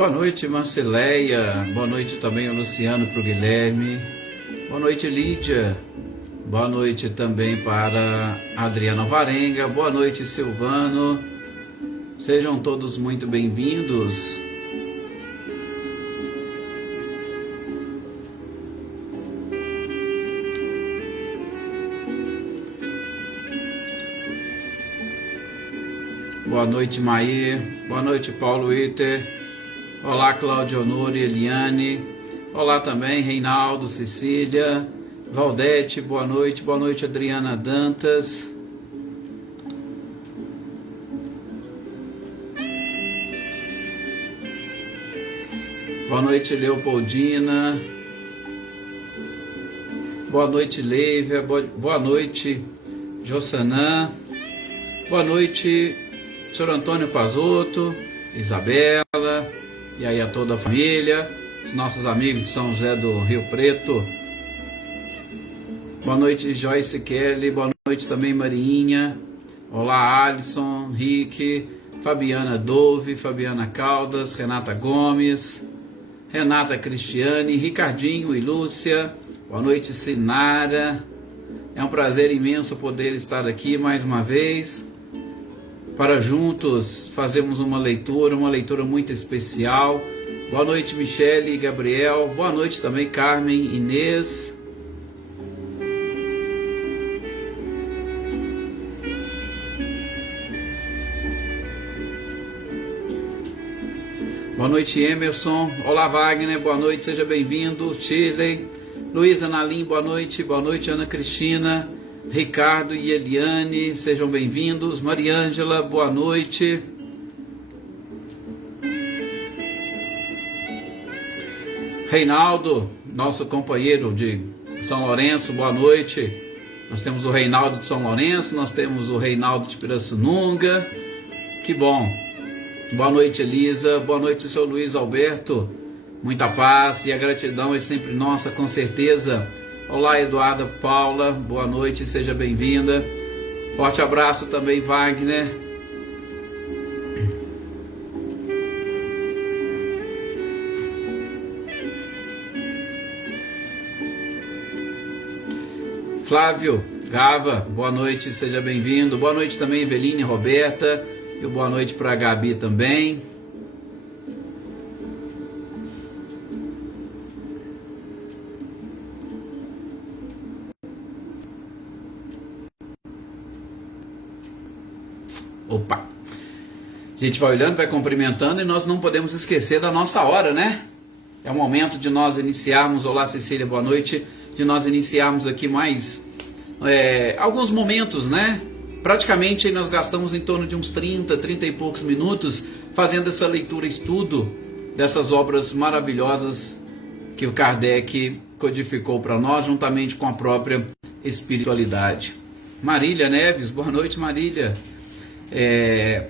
Boa noite, Marceleia. Boa noite também ao Luciano, para o Guilherme. Boa noite, Lídia. Boa noite também para a Adriana Varenga. Boa noite, Silvano. Sejam todos muito bem-vindos. Boa noite, Maí. Boa noite, Paulo Iter. Olá, Cláudio Honor e Eliane. Olá também, Reinaldo, Cecília, Valdete, boa noite. Boa noite, Adriana Dantas. Boa noite, Leopoldina. Boa noite, Leívia. Boa noite, Jossanã. Boa noite, Sr. Antônio Pazotto, Isabela, e aí a toda a família, os nossos amigos de São José do Rio Preto. Boa noite, Joyce Kelly. Boa noite também, Marinha. Olá, Alisson, Rick, Fabiana Dove, Fabiana Caldas, Renata Gomes, Renata Cristiane, Ricardinho e Lúcia. Boa noite, Sinara. É um prazer imenso poder estar aqui mais uma vez, para juntos fazermos uma leitura muito especial. Boa noite, Michele e Gabriel. Boa noite também, Carmen, Inês. Boa noite, Emerson. Olá, Wagner. Boa noite, seja bem-vindo. Shirley, Luísa Nalim, boa noite. Boa noite, Ana Cristina, Ricardo e Eliane, sejam bem-vindos. Mariângela, boa noite. Reinaldo, nosso companheiro de São Lourenço, boa noite. Nós temos o Reinaldo de São Lourenço, nós temos o Reinaldo de Pirassununga. Que bom. Boa noite, Elisa. Boa noite, seu Luiz Alberto. Muita paz e a gratidão é sempre nossa, com certeza. Olá, Eduarda Paula, boa noite, seja bem-vinda. Forte abraço também, Wagner. Flávio Gava, boa noite, seja bem-vindo. Boa noite também, Eveline, Roberta. E boa noite para a Gabi também. Opa! A gente vai olhando, vai cumprimentando e nós não podemos esquecer da nossa hora, né? É o momento de nós iniciarmos, olá Cecília, boa noite, de nós iniciarmos aqui mais alguns momentos, né? Praticamente nós gastamos em torno de uns 30 e poucos minutos fazendo essa leitura e estudo dessas obras maravilhosas que o Kardec codificou para nós, juntamente com a própria espiritualidade. Marília Neves, boa noite, Marília.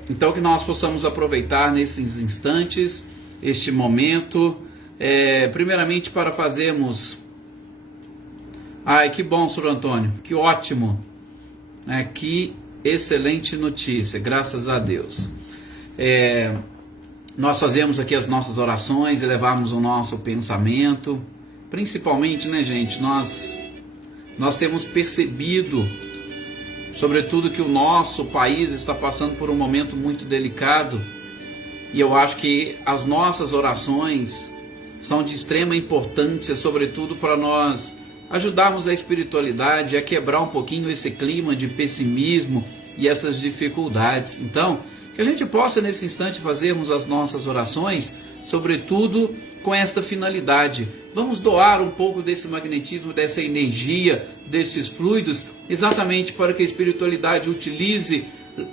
Então que nós possamos aproveitar nesses instantes, este momento, primeiramente para fazermos... Ai, que bom, Sr. Antônio, que ótimo, que excelente notícia, graças a Deus. Nós fazemos aqui as nossas orações, elevamos o nosso pensamento, principalmente, né, gente, nós temos percebido, sobretudo, que o nosso país está passando por um momento muito delicado, e eu acho que as nossas orações são de extrema importância, sobretudo para nós ajudarmos a espiritualidade a quebrar um pouquinho esse clima de pessimismo e essas dificuldades. Então, que a gente possa nesse instante fazermos as nossas orações, sobretudo com esta finalidade. Vamos doar um pouco desse magnetismo, dessa energia, desses fluidos, exatamente para que a espiritualidade utilize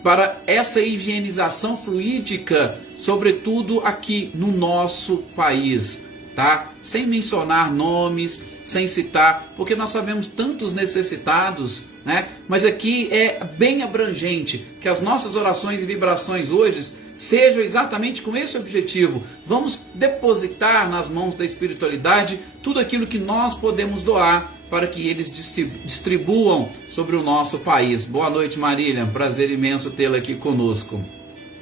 para essa higienização fluídica, sobretudo aqui no nosso país, tá? Sem mencionar nomes, sem citar, porque nós sabemos tantos necessitados, né? Mas aqui é bem abrangente, que as nossas orações e vibrações hoje sejam exatamente com esse objetivo. Vamos depositar nas mãos da espiritualidade tudo aquilo que nós podemos doar para que eles distribuam sobre o nosso país. Boa noite, Marília, prazer imenso tê-la aqui conosco.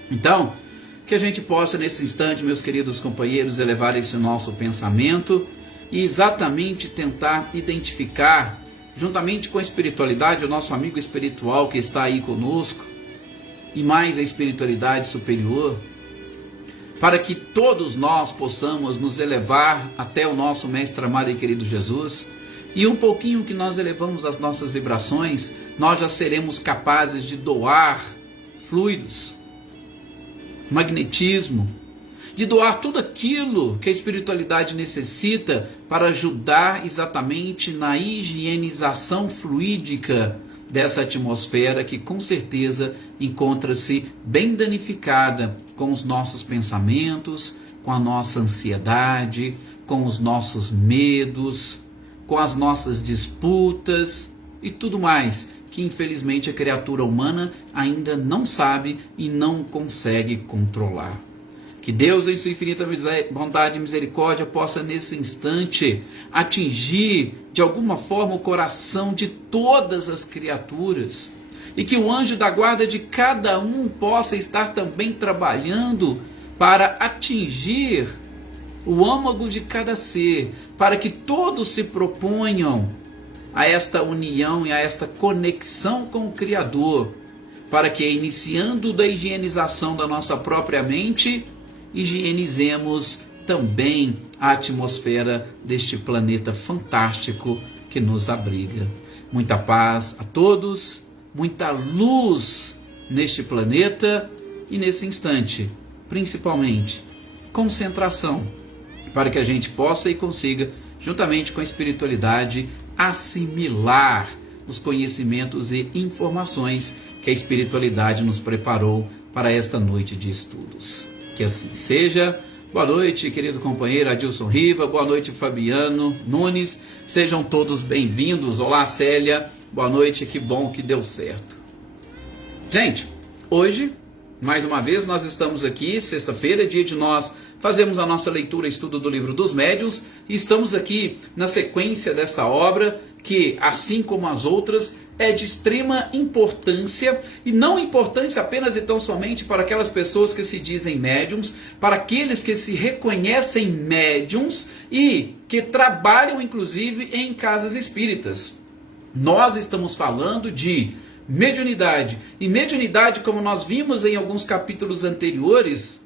Então, que a gente possa nesse instante, meus queridos companheiros, elevar esse nosso pensamento e exatamente tentar identificar, juntamente com a espiritualidade, o nosso amigo espiritual que está aí conosco, e mais a espiritualidade superior, para que todos nós possamos nos elevar até o nosso Mestre amado e querido Jesus, e um pouquinho que nós elevamos as nossas vibrações, nós já seremos capazes de doar fluidos, magnetismo, de doar tudo aquilo que a espiritualidade necessita para ajudar exatamente na higienização fluídica dessa atmosfera que com certeza encontra-se bem danificada com os nossos pensamentos, com a nossa ansiedade, com os nossos medos, com as nossas disputas e tudo mais que infelizmente a criatura humana ainda não sabe e não consegue controlar. Que Deus, em sua infinita bondade e misericórdia, possa nesse instante atingir de alguma forma o coração de todas as criaturas, e que o anjo da guarda de cada um possa estar também trabalhando para atingir o âmago de cada ser, para que todos se proponham a esta união e a esta conexão com o Criador, para que, iniciando da higienização da nossa própria mente, higienizemos também a atmosfera deste planeta fantástico que nos abriga. Muita paz a todos, muita luz neste planeta e nesse instante, principalmente concentração, para que a gente possa e consiga, juntamente com a espiritualidade, assimilar os conhecimentos e informações que a espiritualidade nos preparou para esta noite de estudos. Que assim seja. Boa noite, querido companheiro Adilson Riva. Boa noite, Fabiano Nunes. Sejam todos bem-vindos. Olá, Célia. Boa noite. Que bom que deu certo. Gente, hoje, mais uma vez, nós estamos aqui, sexta-feira, dia de nós fazemos a nossa leitura e estudo do Livro dos Médiuns, e estamos aqui na sequência dessa obra que, assim como as outras, é de extrema importância, e não importância apenas e tão somente para aquelas pessoas que se dizem médiums, para aqueles que se reconhecem médiums e que trabalham inclusive em casas espíritas. Nós estamos falando de mediunidade, e mediunidade, como nós vimos em alguns capítulos anteriores,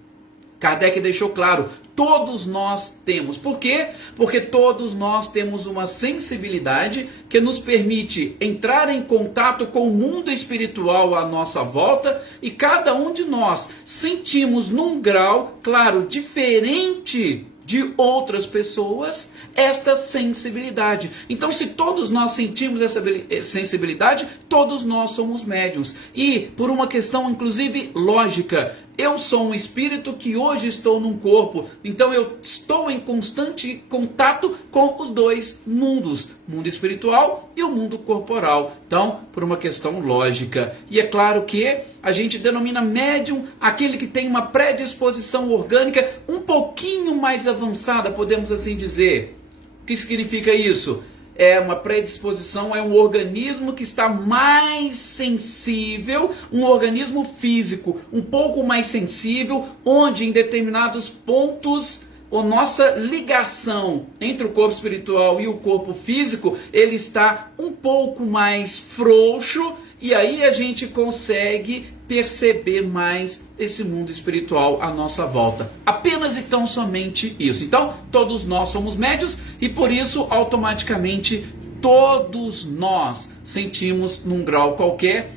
Kardec deixou claro, todos nós temos. Por quê? Porque todos nós temos uma sensibilidade que nos permite entrar em contato com o mundo espiritual à nossa volta, e cada um de nós sentimos num grau, claro, diferente de outras pessoas, esta sensibilidade. Então, se todos nós sentimos essa sensibilidade, todos nós somos médiuns. E, por uma questão, inclusive, lógica, eu sou um espírito que hoje estou num corpo, então eu estou em constante contato com os dois mundos, o mundo espiritual e o mundo corporal. Então, por uma questão lógica. E é claro que a gente denomina médium aquele que tem uma predisposição orgânica um pouquinho mais avançada, podemos assim dizer. O que significa isso? É uma predisposição, é um organismo que está mais sensível, um organismo físico um pouco mais sensível, onde em determinados pontos a nossa ligação entre o corpo espiritual e o corpo físico, ele está um pouco mais frouxo, e aí a gente consegue perceber mais esse mundo espiritual à nossa volta. Apenas e tão somente isso. Então, todos nós somos médiuns, e por isso, automaticamente, todos nós sentimos, num grau qualquer,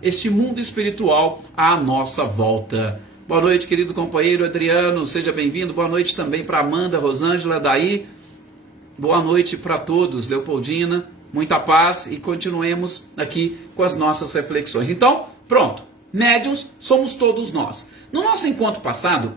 este mundo espiritual à nossa volta. Boa noite, querido companheiro Adriano, seja bem-vindo. Boa noite também para Amanda, Rosângela, Daí. Boa noite para todos, Leopoldina. Muita paz, e continuemos aqui com as nossas reflexões. Então, pronto, médiuns somos todos nós. No nosso encontro passado,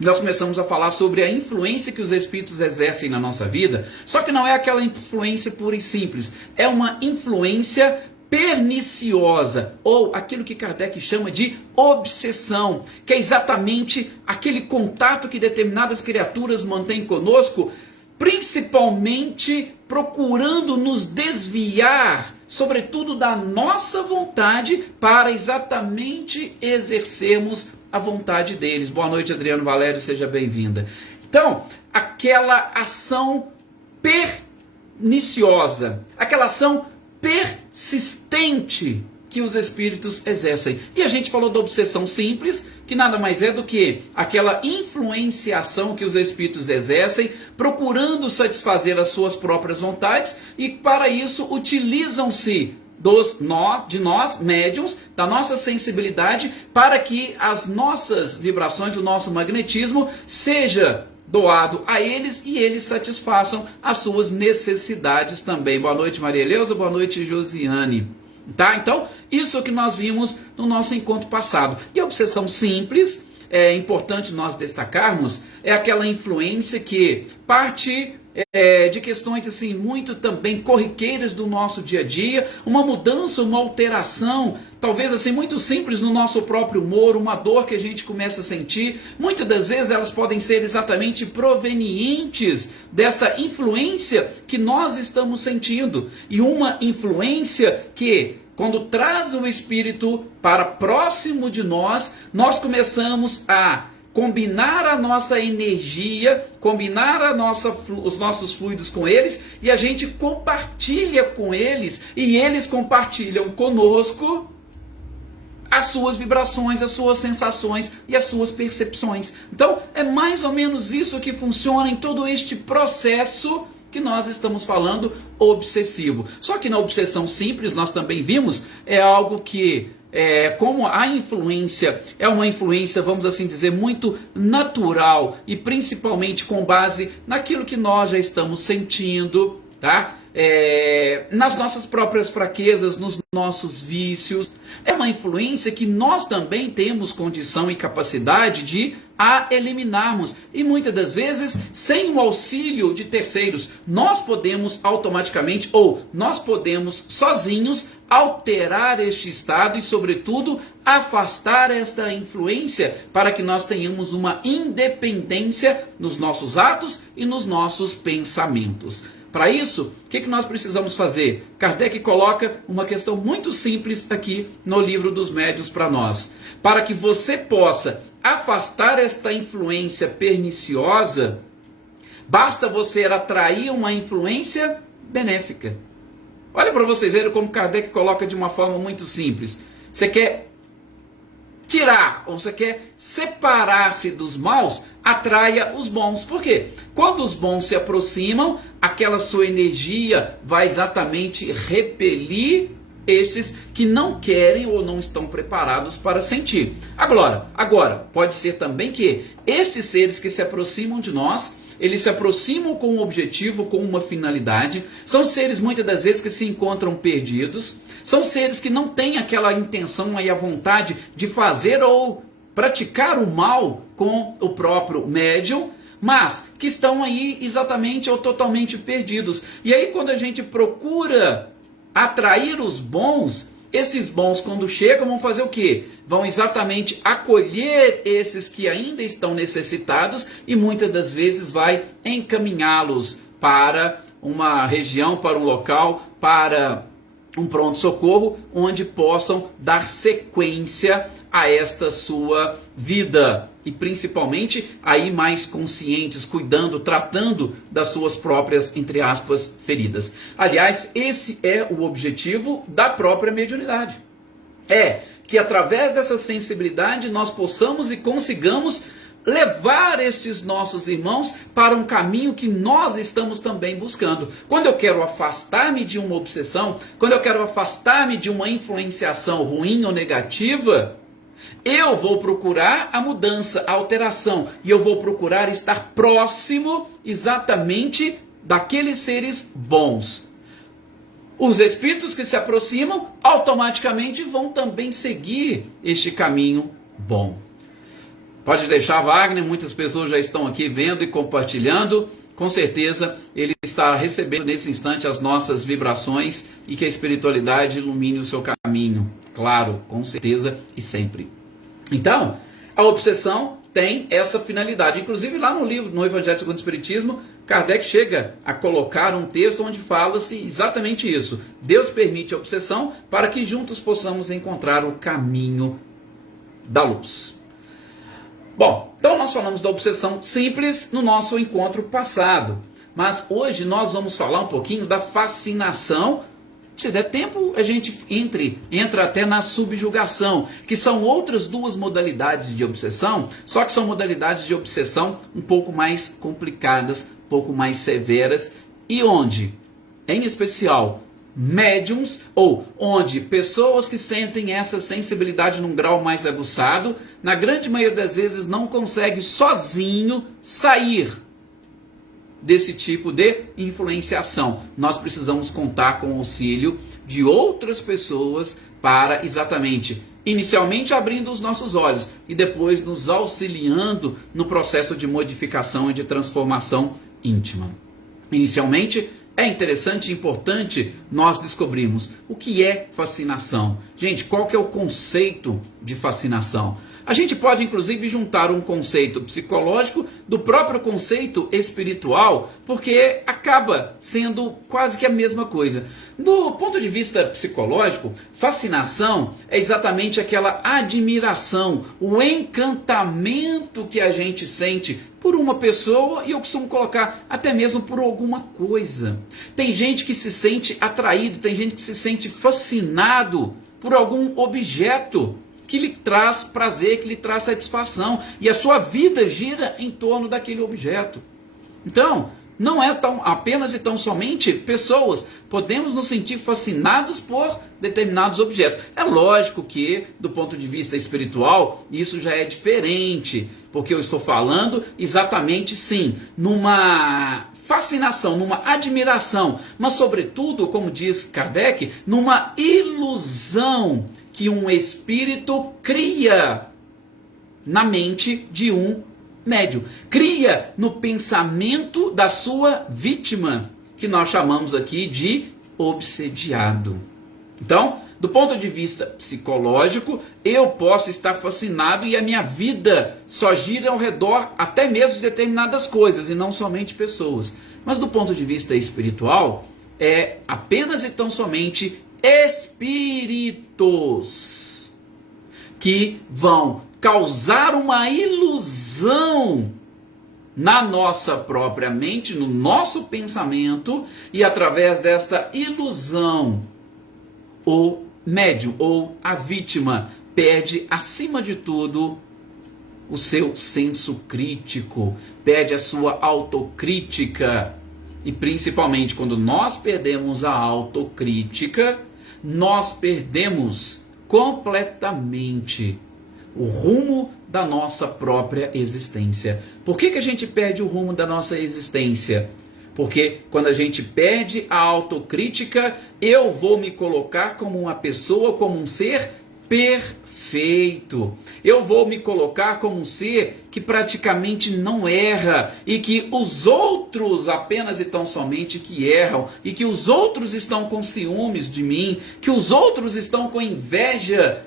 nós começamos a falar sobre a influência que os espíritos exercem na nossa vida, só que não é aquela influência pura e simples, é uma influência perniciosa, ou aquilo que Kardec chama de obsessão, que é exatamente aquele contato que determinadas criaturas mantêm conosco, principalmente procurando nos desviar, sobretudo da nossa vontade, para exatamente exercermos a vontade deles. Boa noite, Adriano Valério, seja bem-vinda. Então, aquela ação perniciosa, aquela ação persistente que os espíritos exercem. E a gente falou da obsessão simples, que nada mais é do que aquela influenciação que os espíritos exercem, procurando satisfazer as suas próprias vontades, e para isso utilizam-se de nós, médiuns, da nossa sensibilidade, para que as nossas vibrações, o nosso magnetismo, seja doado a eles e eles satisfaçam as suas necessidades também. Boa noite, Maria Eleusa, boa noite, Josiane. Tá? Então, isso é o que nós vimos no nosso encontro passado. E a obsessão simples, é importante nós destacarmos, é aquela influência que parte de questões assim muito também corriqueiras do nosso dia a dia, uma mudança, uma alteração, talvez assim muito simples no nosso próprio humor, uma dor que a gente começa a sentir. Muitas das vezes elas podem ser exatamente provenientes desta influência que nós estamos sentindo, e uma influência que, quando traz o espírito para próximo de nós, nós começamos a combinar a nossa energia, combinar os nossos fluidos com eles, e a gente compartilha com eles, e eles compartilham conosco as suas vibrações, as suas sensações e as suas percepções. Então, é mais ou menos isso que funciona em todo este processo que nós estamos falando obsessivo. Só que na obsessão simples, nós também vimos, é algo que como a influência é uma influência, vamos assim dizer, muito natural, e principalmente com base naquilo que nós já estamos sentindo, tá? Nas nossas próprias fraquezas, nos nossos vícios. É uma influência que nós também temos condição e capacidade de a eliminarmos, e muitas das vezes sem o auxílio de terceiros. Nós podemos automaticamente, ou nós podemos sozinhos, alterar este estado e, sobretudo, afastar esta influência, para que nós tenhamos uma independência nos nossos atos e nos nossos pensamentos. Para isso, o que nós precisamos fazer? Kardec coloca uma questão muito simples aqui no Livro dos Médiuns para nós. Para que você possa afastar esta influência perniciosa, basta você atrair uma influência benéfica. Olha para vocês verem como Kardec coloca de uma forma muito simples. Você quer tirar, ou você quer separar-se dos maus, atraia os bons. Por quê? Quando os bons se aproximam, aquela sua energia vai exatamente repelir estes que não querem ou não estão preparados para sentir. Agora, pode ser também que estes seres que se aproximam de nós, eles se aproximam com um objetivo, com uma finalidade. São seres muitas das vezes que se encontram perdidos. São seres que não têm aquela intenção e a vontade de fazer ou praticar o mal com o próprio médium, mas que estão aí exatamente ou totalmente perdidos. E aí, quando a gente procura atrair os bons, esses bons, quando chegam, vão fazer o quê? Vão exatamente acolher esses que ainda estão necessitados, e muitas das vezes vai encaminhá-los para uma região, para um local, para um pronto-socorro, onde possam dar sequência a esta sua vida. E principalmente aí mais conscientes, cuidando, tratando das suas próprias, entre aspas, feridas. Aliás, esse é o objetivo da própria mediunidade. É que através dessa sensibilidade nós possamos e consigamos levar estes nossos irmãos para um caminho que nós estamos também buscando. Quando eu quero afastar-me de uma obsessão, quando eu quero afastar-me de uma influenciação ruim ou negativa, eu vou procurar a mudança, a alteração, e eu vou procurar estar próximo exatamente daqueles seres bons. Os espíritos que se aproximam automaticamente vão também seguir este caminho bom. Pode deixar, Wagner, muitas pessoas já estão aqui vendo e compartilhando. Com certeza ele está recebendo nesse instante as nossas vibrações, e que a espiritualidade ilumine o seu caminho. Claro, com certeza e sempre. Então, a obsessão tem essa finalidade. Inclusive lá no livro, no Evangelho segundo o Espiritismo, Kardec chega a colocar um texto onde fala-se exatamente isso. Deus permite a obsessão para que juntos possamos encontrar o caminho da luz. Bom, então nós falamos da obsessão simples no nosso encontro passado, mas hoje nós vamos falar um pouquinho da fascinação. Se der tempo, a gente entra até na subjugação, que são outras duas modalidades de obsessão, só que são modalidades de obsessão um pouco mais complicadas, um pouco mais severas, e onde, em especial, médiums, ou onde pessoas que sentem essa sensibilidade num grau mais aguçado, na grande maioria das vezes não conseguem sozinho sair desse tipo de influenciação. Nós precisamos contar com o auxílio de outras pessoas para exatamente, inicialmente abrindo os nossos olhos e depois nos auxiliando no processo de modificação e de transformação íntima. Inicialmente, é interessante e importante nós descobrirmos o que é fascinação. Gente, qual que é o conceito de fascinação? A gente pode, inclusive, juntar um conceito psicológico do próprio conceito espiritual, porque acaba sendo quase que a mesma coisa. Do ponto de vista psicológico, fascinação é exatamente aquela admiração, o encantamento que a gente sente por uma pessoa, e eu costumo colocar até mesmo por alguma coisa. Tem gente que se sente atraído, tem gente que se sente fascinado por algum objeto que lhe traz prazer, que lhe traz satisfação, e a sua vida gira em torno daquele objeto. Então, não é apenas e tão somente pessoas, podemos nos sentir fascinados por determinados objetos. É lógico que, do ponto de vista espiritual, isso já é diferente, porque eu estou falando exatamente, sim, numa fascinação, numa admiração, mas sobretudo, como diz Kardec, numa ilusão que um espírito cria na mente de um médium, cria no pensamento da sua vítima, que nós chamamos aqui de obsediado. Então, do ponto de vista psicológico, eu posso estar fascinado e a minha vida só gira ao redor até mesmo de determinadas coisas e não somente pessoas. Mas do ponto de vista espiritual, é apenas e tão somente espíritos que vão causar uma ilusão na nossa própria mente, no nosso pensamento, e através desta ilusão, o médium ou a vítima perde, acima de tudo, o seu senso crítico, perde a sua autocrítica. E principalmente quando nós perdemos a autocrítica, nós perdemos completamente o rumo da nossa própria existência. Por que a gente perde o rumo da nossa existência? Porque quando a gente perde a autocrítica, eu vou me colocar como uma pessoa, como um ser perfeito. Eu vou me colocar como um ser que praticamente não erra, e que os outros apenas e tão somente que erram, e que os outros estão com ciúmes de mim, que os outros estão com inveja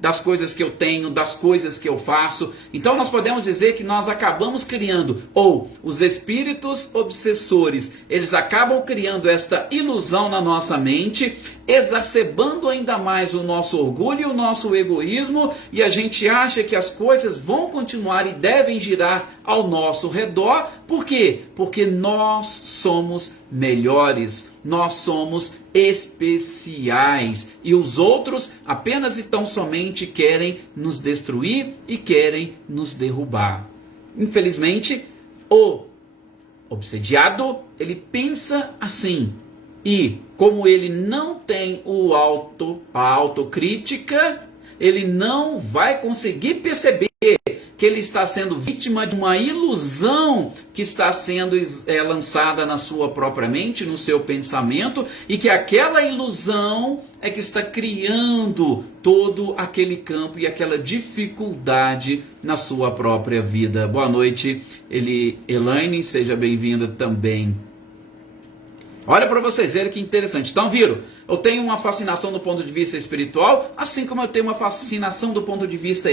das coisas que eu tenho, das coisas que eu faço. Então nós podemos dizer que nós acabamos criando, ou os espíritos obsessores, eles acabam criando esta ilusão na nossa mente, exacerbando ainda mais o nosso orgulho e o nosso egoísmo, e a gente acha que as coisas vão continuar e devem girar ao nosso redor. Por quê? Porque nós somos melhores, nós somos especiais, e os outros apenas e tão somente querem nos destruir e querem nos derrubar. Infelizmente, o obsediado, ele pensa assim, e como ele não tem a autocrítica, ele não vai conseguir perceber que ele está sendo vítima de uma ilusão que está sendo lançada na sua própria mente, no seu pensamento, e que aquela ilusão é que está criando todo aquele campo e aquela dificuldade na sua própria vida. Boa noite, Elaine, seja bem-vinda também. Olha para vocês verem que interessante. Então, viram? Eu tenho uma fascinação do ponto de vista espiritual, assim como eu tenho uma fascinação do ponto de vista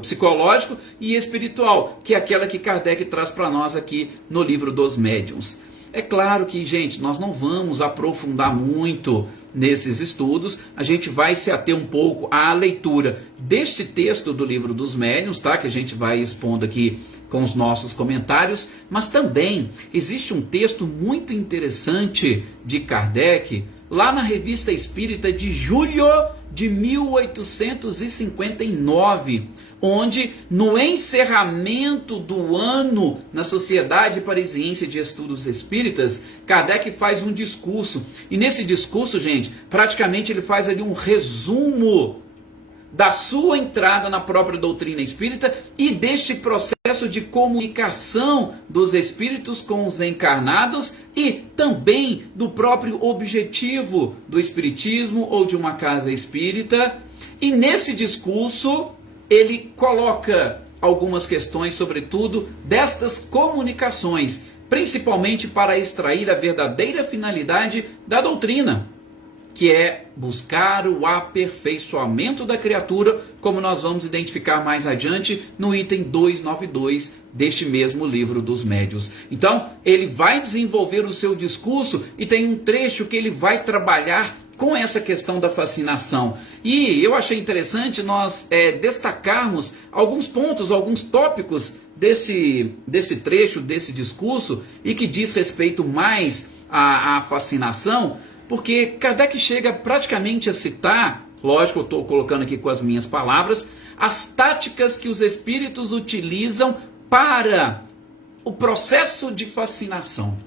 psicológico e espiritual, que é aquela que Kardec traz para nós aqui no livro dos Médiuns. É claro que, gente, nós não vamos aprofundar muito nesses estudos, a gente vai se ater um pouco à leitura deste texto do Livro dos Médiuns, tá? Que a gente vai expondo aqui com os nossos comentários, mas também existe um texto muito interessante de Kardec, lá na Revista Espírita de julho de 1859, onde no encerramento do ano na Sociedade Parisiense de Estudos Espíritas, Kardec faz um discurso, e nesse discurso, gente, praticamente ele faz ali um resumo da sua entrada na própria doutrina espírita e deste processo de comunicação dos espíritos com os encarnados e também do próprio objetivo do espiritismo ou de uma casa espírita. E nesse discurso ele coloca algumas questões, sobretudo destas comunicações, principalmente para extrair a verdadeira finalidade da doutrina, que é buscar o aperfeiçoamento da criatura, como nós vamos identificar mais adiante no item 292 deste mesmo Livro dos Médiuns. Então, ele vai desenvolver o seu discurso e tem um trecho que ele vai trabalhar com essa questão da fascinação. E eu achei interessante nós destacarmos alguns pontos, alguns tópicos desse trecho, desse discurso, e que diz respeito mais à fascinação, porque Kardec chega praticamente a citar, lógico, eu estou colocando aqui com as minhas palavras, as táticas que os espíritos utilizam para o processo de fascinação.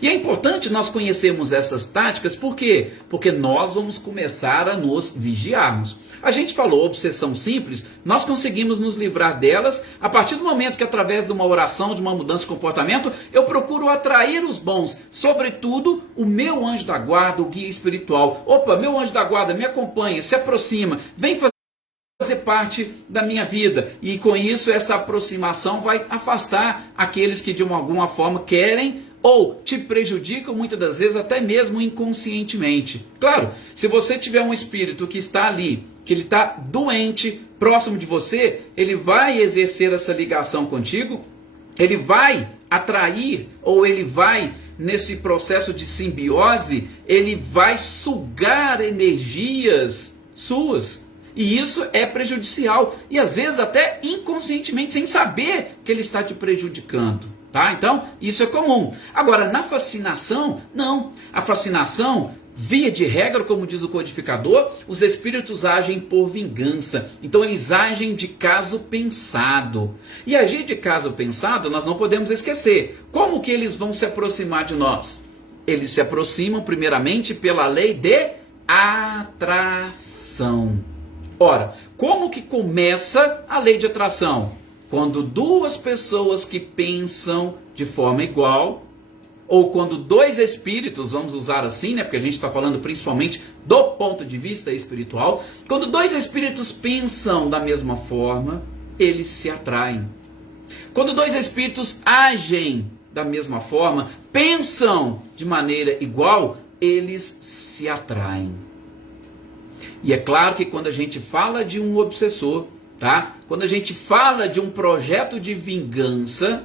E é importante nós conhecermos essas táticas, por quê? Porque nós vamos começar a nos vigiarmos. A gente falou obsessão simples, nós conseguimos nos livrar delas a partir do momento que, através de uma oração, de uma mudança de comportamento, eu procuro atrair os bons, sobretudo o meu anjo da guarda, o guia espiritual. Opa, meu anjo da guarda me acompanha, se aproxima, vem fazer parte da minha vida. E com isso, essa aproximação vai afastar aqueles que de alguma forma querem ou te prejudicam, muitas das vezes até mesmo inconscientemente. Claro, se você tiver um espírito que está ali, que ele está doente, próximo de você, ele vai exercer essa ligação contigo, ele vai atrair, ou ele vai, nesse processo de simbiose, ele vai sugar energias suas. E isso é prejudicial, e às vezes até inconscientemente, sem saber que ele está te prejudicando. Tá? Então, isso é comum. Agora, na fascinação, não. A fascinação, via de regra, como diz o codificador, os espíritos agem por vingança. Então, eles agem de caso pensado. E agir de caso pensado, nós não podemos esquecer. Como que eles vão se aproximar de nós? Eles se aproximam, primeiramente, pela lei de atração. Ora, como que começa a lei de atração? Quando duas pessoas que pensam de forma igual, ou quando dois espíritos, vamos usar assim, né, porque a gente está falando principalmente do ponto de vista espiritual, quando dois espíritos pensam da mesma forma, eles se atraem. Quando dois espíritos agem da mesma forma, pensam de maneira igual, eles se atraem. E é claro que quando a gente fala de um obsessor, tá? Quando a gente fala de um projeto de vingança,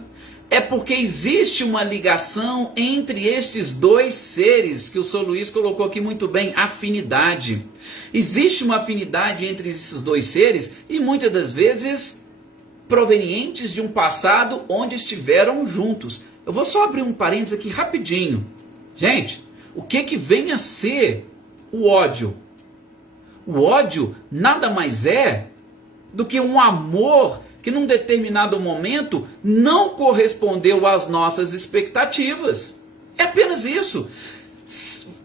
é porque existe uma ligação entre estes dois seres, que o Sr. Luiz colocou aqui muito bem, afinidade. Existe uma afinidade entre esses dois seres, e muitas das vezes provenientes de um passado onde estiveram juntos. Eu vou só abrir um parênteses aqui rapidinho. Gente, o que vem a ser o ódio? O ódio nada mais é do que um amor que num determinado momento não correspondeu às nossas expectativas. É apenas isso.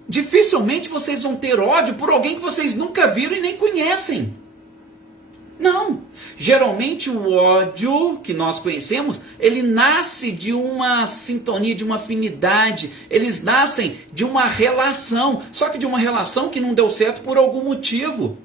Dificilmente vocês vão ter ódio por alguém que vocês nunca viram e nem conhecem. Não. Geralmente o ódio que nós conhecemos, ele nasce de uma sintonia, de uma afinidade. Eles nascem de uma relação, só que de uma relação que não deu certo por algum motivo.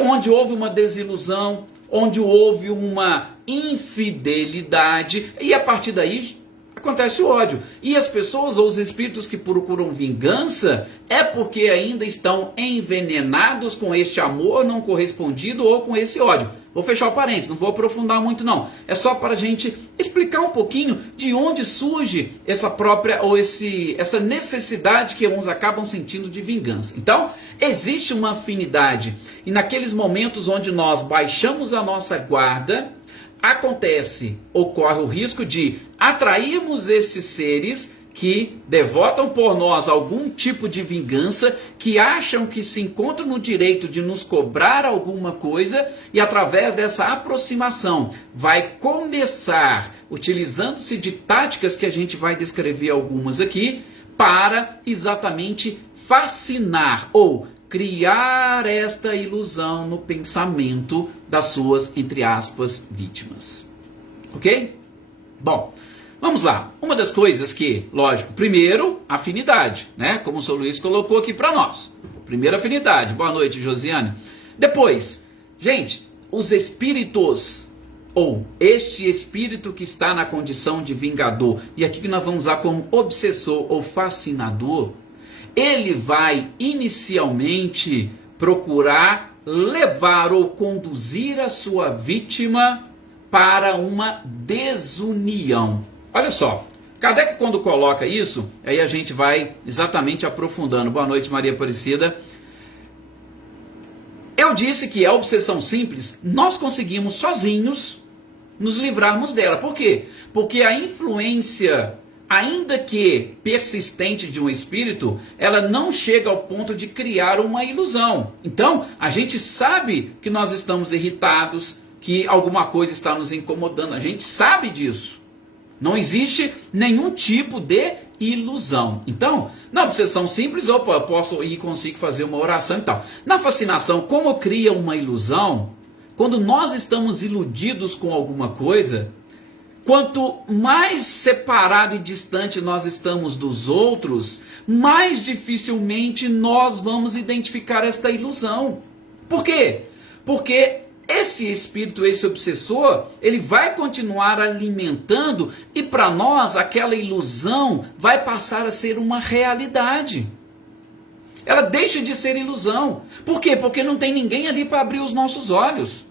Onde houve uma desilusão, onde houve uma infidelidade, e a partir daí acontece o ódio. E as pessoas ou os espíritos que procuram vingança é porque ainda estão envenenados com este amor não correspondido ou com esse ódio. Vou fechar o parênteses, não vou aprofundar muito não. É só para a gente explicar um pouquinho de onde surge essa própria ou essa necessidade que uns acabam sentindo de vingança. Então, existe uma afinidade. E naqueles momentos onde nós baixamos a nossa guarda, ocorre o risco de atrairmos esses seres que devotam por nós algum tipo de vingança, que acham que se encontram no direito de nos cobrar alguma coisa, e através dessa aproximação vai começar, utilizando-se de táticas que a gente vai descrever algumas aqui, para exatamente fascinar ou criar esta ilusão no pensamento das suas, entre aspas, vítimas. Ok? Bom, vamos lá. Uma das coisas que, lógico, primeiro, afinidade, né? Como o Sr. Luiz colocou aqui para nós. Primeira afinidade. Boa noite, Josiane. Depois, gente, os espíritos, ou este espírito que está na condição de vingador, e aqui que nós vamos usar como obsessor ou fascinador, ele vai inicialmente procurar levar ou conduzir a sua vítima para uma desunião. Olha só, Kardec quando coloca isso, aí a gente vai exatamente aprofundando. Boa noite, Maria Aparecida. Eu disse que a obsessão simples, nós conseguimos sozinhos nos livrarmos dela. Por quê? Porque a influência, ainda que persistente, de um espírito, ela não chega ao ponto de criar uma ilusão. Então, a gente sabe que nós estamos irritados, que alguma coisa está nos incomodando, a gente sabe disso. Não existe nenhum tipo de ilusão. Então, na obsessão simples, opa, eu posso ir e consigo fazer uma oração e tal. Na fascinação, como cria uma ilusão, quando nós estamos iludidos com alguma coisa, quanto mais separado e distante nós estamos dos outros, mais dificilmente nós vamos identificar esta ilusão. Por quê? Porque esse espírito, esse obsessor, ele vai continuar alimentando e para nós aquela ilusão vai passar a ser uma realidade. Ela deixa de ser ilusão. Por quê? Porque não tem ninguém ali para abrir os nossos olhos.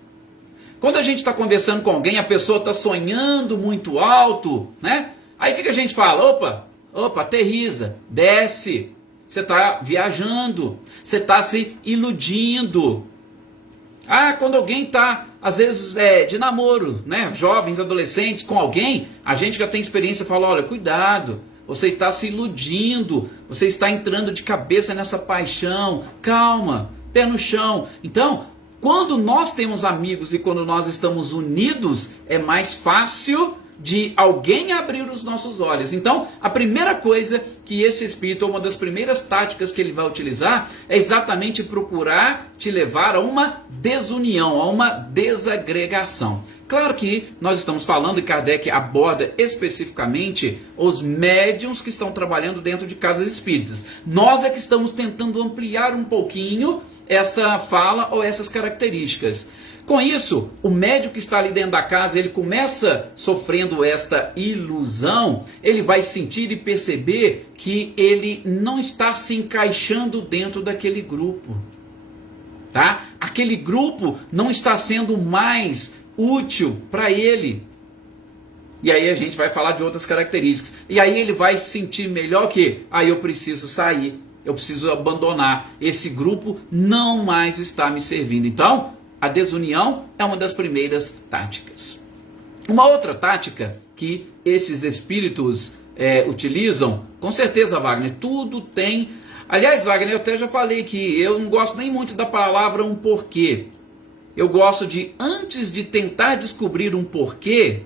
Quando a gente está conversando com alguém, a pessoa está sonhando muito alto, né? Aí o que a gente fala? Opa, aterriza, desce. Você está viajando, você está se iludindo. Quando alguém está, às vezes, de namoro, né? Jovens, adolescentes, com alguém, a gente já tem experiência e fala, olha, cuidado, você está se iludindo, você está entrando de cabeça nessa paixão, calma, pé no chão. Então, quando nós temos amigos e quando nós estamos unidos, é mais fácil de alguém abrir os nossos olhos. Então, a primeira coisa que esse espírito, uma das primeiras táticas que ele vai utilizar, é exatamente procurar te levar a uma desunião, a uma desagregação. Claro que nós estamos falando, e Kardec aborda especificamente os médiuns que estão trabalhando dentro de casas espíritas. Nós é que estamos tentando ampliar um pouquinho essa fala ou essas características. Com isso, o médium que está ali dentro da casa, ele começa sofrendo esta ilusão, ele vai sentir e perceber que ele não está se encaixando dentro daquele grupo. Tá? Aquele grupo não está sendo mais útil para ele. E aí a gente vai falar de outras características. E aí ele vai sentir melhor que, eu preciso sair, eu preciso abandonar, esse grupo não mais está me servindo. Então, a desunião é uma das primeiras táticas. Uma outra tática que esses espíritos utilizam, com certeza, Wagner, tudo tem... Aliás, Wagner, eu até já falei que eu não gosto nem muito da palavra um porquê. Eu gosto de, antes de tentar descobrir um porquê,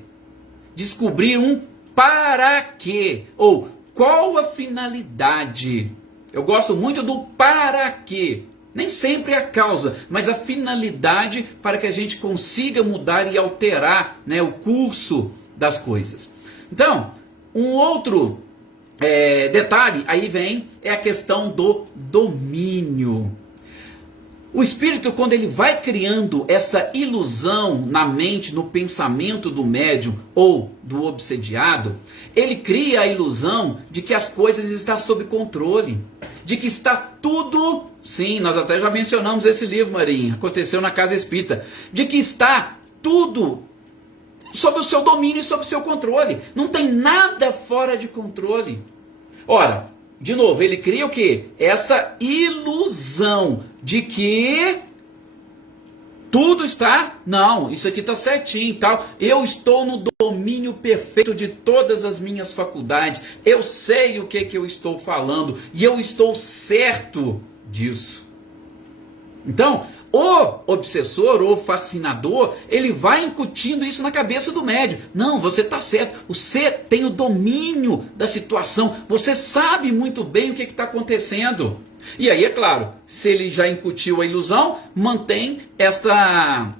descobrir um para quê, ou qual a finalidade. Eu gosto muito do para quê. Nem sempre a causa, mas a finalidade para que a gente consiga mudar e alterar, né, o curso das coisas. Então, um outro detalhe, aí vem, é a questão do domínio. O espírito, quando ele vai criando essa ilusão na mente, no pensamento do médium ou do obsediado, ele cria a ilusão de que as coisas estão sob controle, de que está tudo sim, nós até já mencionamos esse livro, Marinha, Aconteceu na Casa Espírita, de que está tudo sob o seu domínio e sob o seu controle. Não tem nada fora de controle. Ora, de novo, ele cria o quê? Essa ilusão de que tudo está, não, isso aqui está certinho e tal. Eu estou no domínio perfeito de todas as minhas faculdades. Eu sei o que eu estou falando e eu estou certo disso. Então, o obsessor ou fascinador, ele vai incutindo isso na cabeça do médium. Não, você está certo. Você tem o domínio da situação. Você sabe muito bem o que está acontecendo. E aí, é claro, se ele já incutiu a ilusão, mantém esta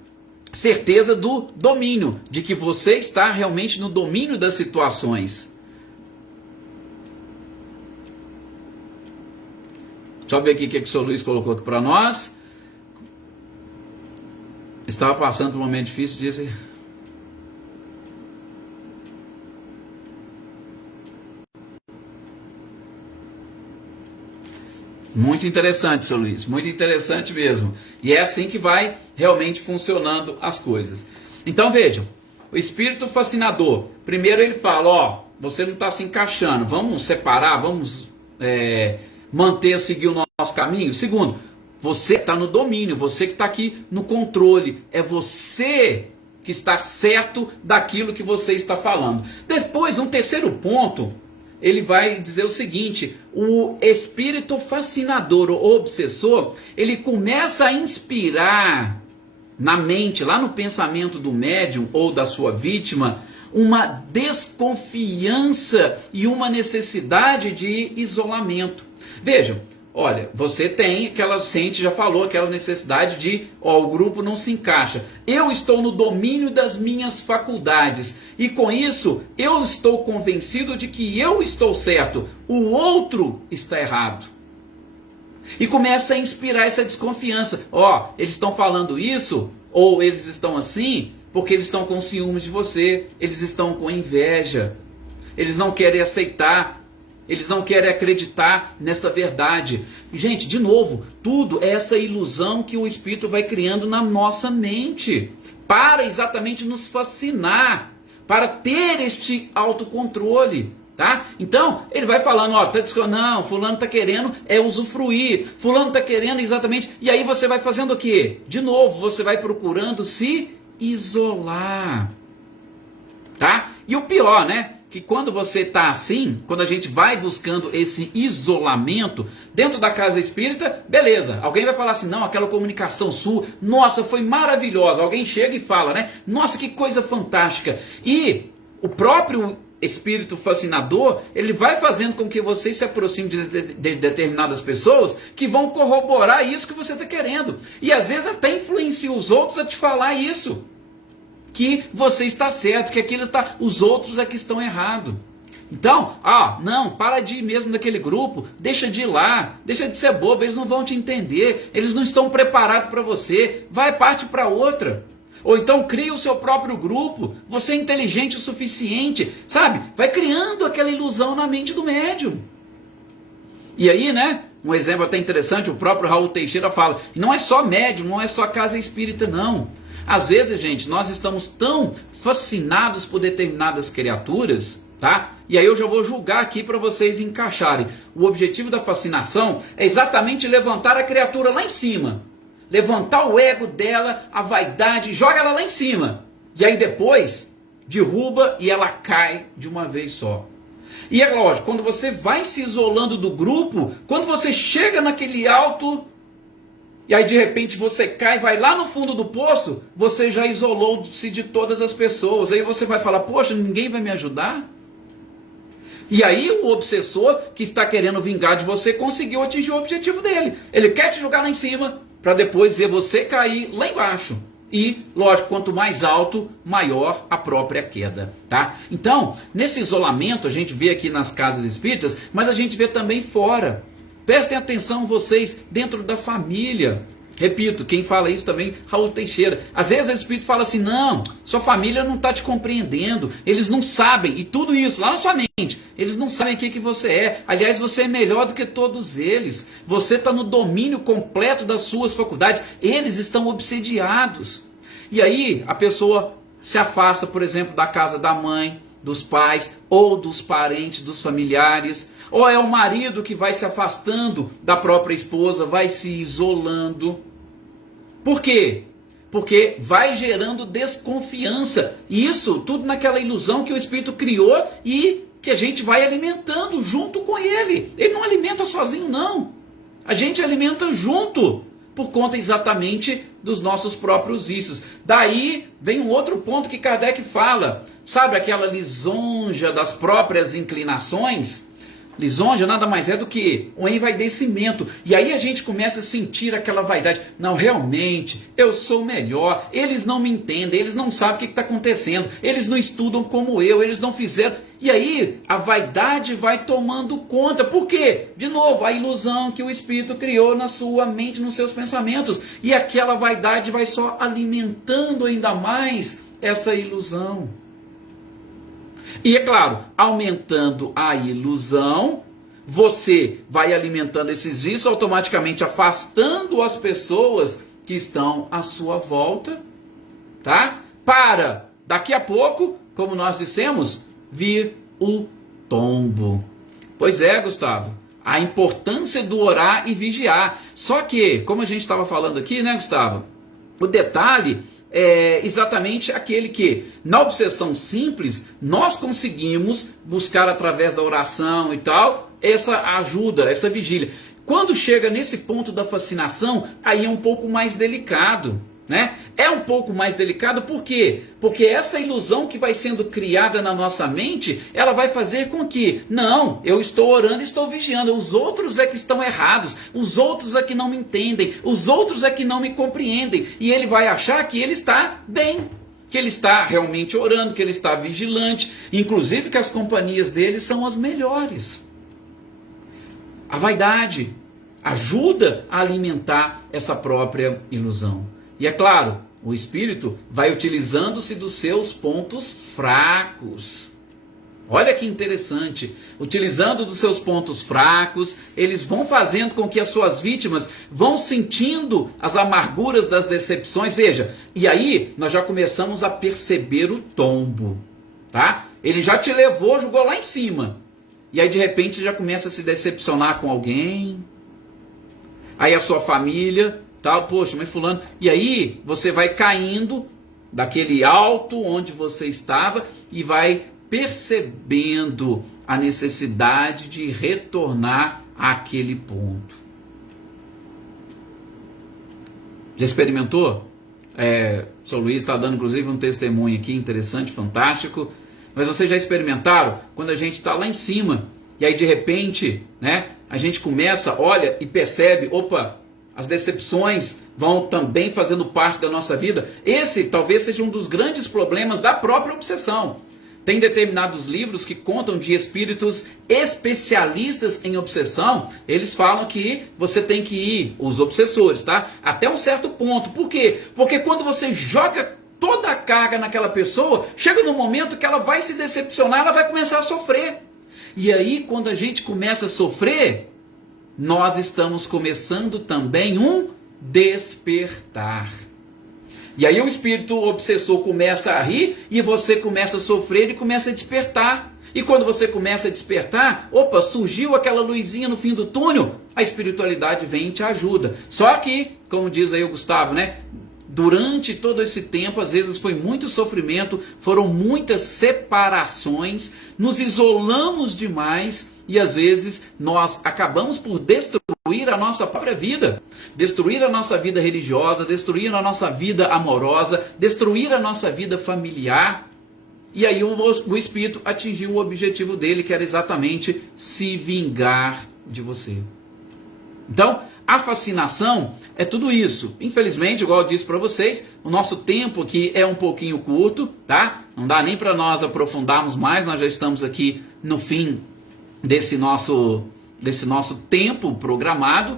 certeza do domínio, de que você está realmente no domínio das situações. Deixa eu ver aqui o que o Sr. Luiz colocou aqui para nós. Estava passando por um momento difícil, disse... Muito interessante, Sr. Luiz, muito interessante mesmo. E é assim que vai realmente funcionando as coisas. Então vejam, o espírito fascinador, primeiro ele fala, ó, você não está se encaixando, vamos separar, vamos seguir o nosso caminho. Segundo, você está no domínio, você que está aqui no controle, é você que está certo daquilo que você está falando. Depois, um terceiro ponto, ele vai dizer o seguinte, o espírito fascinador ou obsessor, ele começa a inspirar na mente, lá no pensamento do médium ou da sua vítima, uma desconfiança e uma necessidade de isolamento. Vejam, olha, você tem aquela, sente, já falou, aquela necessidade de, ó, o grupo não se encaixa. Eu estou no domínio das minhas faculdades e com isso eu estou convencido de que eu estou certo, o outro está errado. E começa a inspirar essa desconfiança. Ó, eles estão falando isso, ou eles estão assim, porque eles estão com ciúmes de você, eles estão com inveja, eles não querem aceitar, eles não querem acreditar nessa verdade. Gente, de novo, tudo é essa ilusão que o Espírito vai criando na nossa mente, para exatamente nos fascinar, para ter este autocontrole. Tá? Então, ele vai falando, ó, não, fulano está querendo usufruir, fulano está querendo exatamente, e aí você vai fazendo o quê? De novo, você vai procurando se isolar, tá? E o pior, né, que quando você está assim, quando a gente vai buscando esse isolamento, dentro da casa espírita, beleza, alguém vai falar assim, não, aquela comunicação sua, nossa, foi maravilhosa, alguém chega e fala, né, nossa, que coisa fantástica, e o próprio espírito fascinador, ele vai fazendo com que você se aproxime de determinadas pessoas que vão corroborar isso que você está querendo. E às vezes até influencia os outros a te falar isso. Que você está certo, que aquilo está, os outros é que estão errados. Então, não, para de ir mesmo naquele grupo, deixa de ir lá, deixa de ser bobo, eles não vão te entender, eles não estão preparados para você, vai parte para outra. Ou então cria o seu próprio grupo, você é inteligente o suficiente, sabe? Vai criando aquela ilusão na mente do médium. E aí, né? Um exemplo até interessante, o próprio Raul Teixeira fala, não é só médium, não é só casa espírita, não. Às vezes, gente, nós estamos tão fascinados por determinadas criaturas, tá? E aí eu já vou julgar aqui para vocês encaixarem. O objetivo da fascinação é exatamente levantar a criatura lá em cima. Levantar o ego dela, a vaidade, joga ela lá em cima. E aí depois, derruba e ela cai de uma vez só. E é lógico, quando você vai se isolando do grupo, quando você chega naquele alto, e aí de repente você cai, vai lá no fundo do poço, você já isolou-se de todas as pessoas. Aí você vai falar, poxa, ninguém vai me ajudar? E aí o obsessor que está querendo vingar de você conseguiu atingir o objetivo dele. Ele quer te jogar lá em cima, para depois ver você cair lá embaixo. E, lógico, quanto mais alto, maior a própria queda, tá? Então, nesse isolamento, a gente vê aqui nas casas espíritas, mas a gente vê também fora. Prestem atenção vocês, dentro da família. Repito, quem fala isso também, Raul Teixeira. Às vezes o Espírito fala assim, não, sua família não está te compreendendo, eles não sabem, e tudo isso lá na sua mente, eles não sabem o que você é. Aliás, você é melhor do que todos eles, você está no domínio completo das suas faculdades, eles estão obsediados. E aí a pessoa se afasta, por exemplo, da casa da mãe, dos pais, ou dos parentes, dos familiares, ou é o marido que vai se afastando da própria esposa, vai se isolando. Por quê? Porque vai gerando desconfiança. E isso tudo naquela ilusão que o Espírito criou e que a gente vai alimentando junto com ele. Ele não alimenta sozinho, não. A gente alimenta junto, por conta exatamente dos nossos próprios vícios. Daí vem um outro ponto que Kardec fala. Sabe aquela lisonja das próprias inclinações? Lisonja nada mais é do que um envaidecimento. E aí a gente começa a sentir aquela vaidade. Não, realmente, eu sou melhor. Eles não me entendem, eles não sabem o que está acontecendo. Eles não estudam como eu, eles não fizeram. E aí a vaidade vai tomando conta. Por quê? De novo, a ilusão que o Espírito criou na sua mente, nos seus pensamentos. E aquela vaidade vai só alimentando ainda mais essa ilusão. E é claro, aumentando a ilusão, você vai alimentando esses vícios, automaticamente afastando as pessoas que estão à sua volta, tá? Para, daqui a pouco, como nós dissemos, vir o tombo. Pois é, Gustavo, a importância do orar e vigiar. Só que, como a gente estava falando aqui, né, Gustavo? O detalhe é exatamente aquele que, na obsessão simples, nós conseguimos buscar através da oração e tal, essa ajuda, essa vigília. Quando chega nesse ponto da fascinação, aí é um pouco mais delicado, né? É um pouco mais delicado, por quê? Porque essa ilusão que vai sendo criada na nossa mente, ela vai fazer com que, não, eu estou orando e estou vigiando, os outros é que estão errados, os outros é que não me entendem, os outros é que não me compreendem, e ele vai achar que ele está bem, que ele está realmente orando, que ele está vigilante, inclusive que as companhias dele são as melhores. A vaidade ajuda a alimentar essa própria ilusão. E é claro, o Espírito vai utilizando-se dos seus pontos fracos. Olha que interessante. Utilizando dos seus pontos fracos, eles vão fazendo com que as suas vítimas vão sentindo as amarguras das decepções. Veja, e aí nós já começamos a perceber o tombo, tá? Ele já te levou, jogou lá em cima. E aí de repente já começa a se decepcionar com alguém. Aí a sua família, tal, poxa, mas fulano. E aí você vai caindo daquele alto onde você estava e vai percebendo a necessidade de retornar àquele ponto. Já experimentou? São Luís está dando inclusive um testemunho aqui interessante, fantástico. Mas vocês já experimentaram quando a gente está lá em cima e aí de repente, né, a gente começa, olha e percebe, opa, as decepções vão também fazendo parte da nossa vida. Esse talvez seja um dos grandes problemas da própria obsessão. Tem determinados livros que contam de espíritos especialistas em obsessão. Eles falam que você tem que ir, os obsessores, tá? Até um certo ponto. Por quê? Porque quando você joga toda a carga naquela pessoa, chega no momento que ela vai se decepcionar, ela vai começar a sofrer. E aí, quando a gente começa a sofrer, nós estamos começando também um despertar. E aí o espírito obsessor começa a rir e você começa a sofrer e começa a despertar. E quando você começa a despertar, opa, surgiu aquela luzinha no fim do túnel, a espiritualidade vem e te ajuda. Só que, como diz aí o Gustavo, né? Durante todo esse tempo, às vezes foi muito sofrimento, foram muitas separações, nos isolamos demais e às vezes nós acabamos por destruir a nossa própria vida, destruir a nossa vida religiosa, destruir a nossa vida amorosa, destruir a nossa vida familiar. E aí o Espírito atingiu o objetivo dele, que era exatamente se vingar de você. Então, a fascinação é tudo isso. Infelizmente, igual eu disse para vocês, o nosso tempo aqui é um pouquinho curto, tá? Não dá nem para nós aprofundarmos mais, nós já estamos aqui no fim desse nosso tempo programado.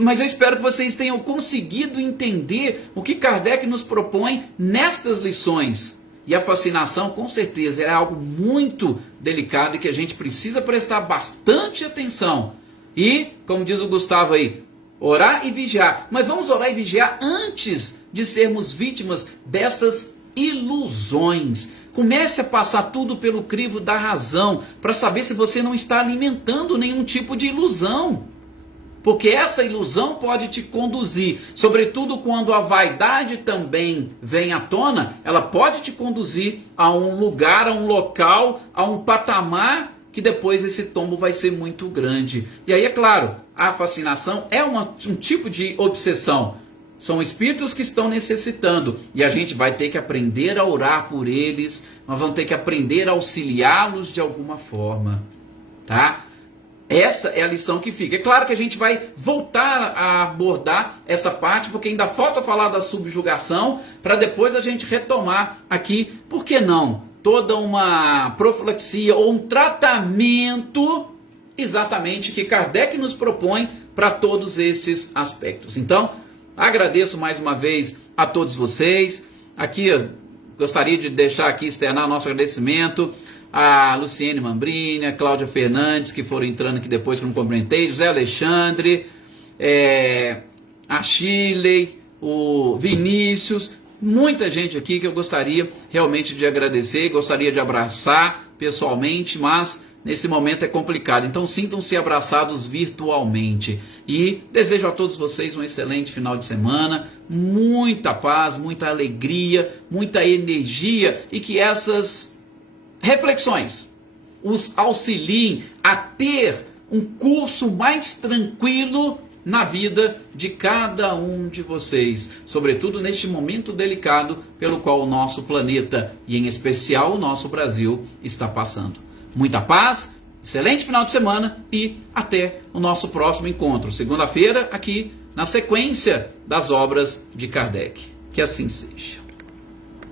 Mas eu espero que vocês tenham conseguido entender o que Kardec nos propõe nestas lições. E a fascinação, com certeza, é algo muito delicado e que a gente precisa prestar bastante atenção. E, como diz o Gustavo aí, orar e vigiar. Mas vamos orar e vigiar antes de sermos vítimas dessas ilusões. Comece a passar tudo pelo crivo da razão, para saber se você não está alimentando nenhum tipo de ilusão. Porque essa ilusão pode te conduzir, sobretudo quando a vaidade também vem à tona, ela pode te conduzir a um lugar, a um local, a um patamar, que depois esse tombo vai ser muito grande. E aí, é claro, a fascinação é um tipo de obsessão. São espíritos que estão necessitando. E a gente vai ter que aprender a orar por eles. Nós vamos ter que aprender a auxiliá-los de alguma forma. Tá? Essa é a lição que fica. É claro que a gente vai voltar a abordar essa parte, porque ainda falta falar da subjugação, para depois a gente retomar aqui, por que não? Toda uma profilaxia ou um tratamento exatamente que Kardec nos propõe para todos estes aspectos. Então, agradeço mais uma vez a todos vocês. Aqui eu gostaria de deixar aqui, externar nosso agradecimento a Luciene Mambrini, a Cláudia Fernandes, que foram entrando aqui depois que eu não cumprimentei, José Alexandre, a Shirley, o Vinícius, muita gente aqui que eu gostaria realmente de agradecer, gostaria de abraçar pessoalmente, mas nesse momento é complicado, então sintam-se abraçados virtualmente. E desejo a todos vocês um excelente final de semana, muita paz, muita alegria, muita energia, e que essas reflexões os auxiliem a ter um curso mais tranquilo na vida de cada um de vocês, sobretudo neste momento delicado pelo qual o nosso planeta, e em especial o nosso Brasil, está passando. Muita paz, excelente final de semana e até o nosso próximo encontro, segunda-feira, aqui na sequência das obras de Kardec. Que assim seja.